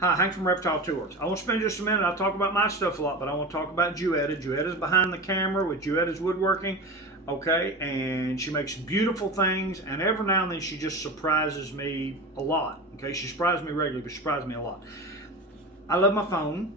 Hi, Hank from Reptile Toolworks. I want to spend just a minute. I talk about my stuff a lot, but I want to talk about Juetta. Juetta's behind the camera with Juetta's Woodworking, okay? And she makes beautiful things, and every now and then she just surprises me a lot, okay? She surprises me regularly, but she surprises me a lot. I love my phone,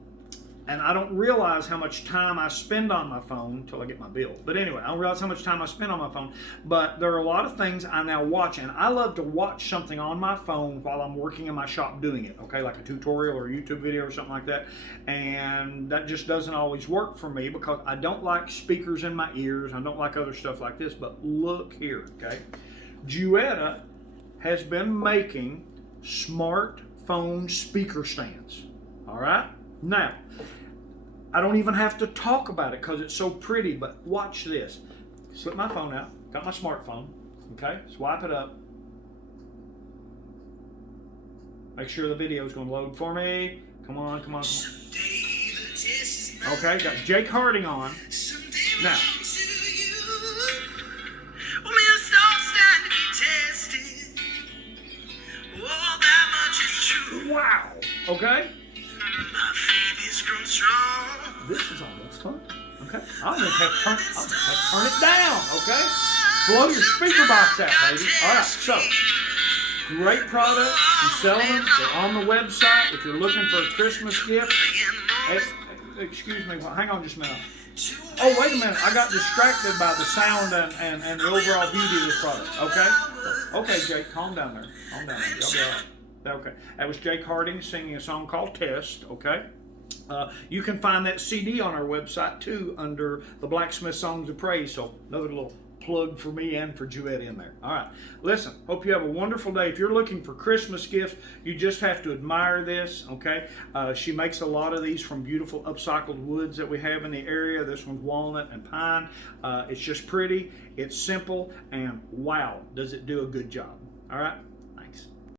and I don't realize how much time I spend on my phone until I get my bill. But anyway, I don't realize how much time I spend on my phone. But there are a lot of things I now watch, and I love to watch something on my phone while I'm working in my shop doing it, okay? Like a tutorial or a YouTube video or something like that. And that just doesn't always work for me because I don't like speakers in my ears. I don't like other stuff like this. But look here, okay? Juetta has been making smartphone speaker stands, all right? Now, I don't even have to talk about it because it's so pretty, but watch this. Slip my phone out, got my smartphone, okay? Swipe it up. Make sure the video is going to load for me. Come on, come on, come on. Okay, got Jake Harding on. Now, wow, okay? This is almost fun. Okay, I'm gonna have to turn it down. Okay, blow your speaker box out, baby. All right, so great product. You're selling them. They're on the website. If you're looking for a Christmas gift, excuse me. Hang on just a minute. Oh, wait a minute. I got distracted by the sound and the overall beauty of this product. Okay, okay, Jake, calm down there. Calm down there. Y'all be all right. Okay, that was Jake Harding singing a song called Test, okay? You can find that CD on our website too under the Blacksmith Songs of Praise, so another little plug for me and for Juetta in there. All right, listen, hope you have a wonderful day. If you're looking for Christmas gifts, you just have to admire this, okay? She makes a lot of these from beautiful upcycled woods that we have in the area. This one's walnut and pine. It's just pretty, it's simple, and wow, does it do a good job. All right, thanks.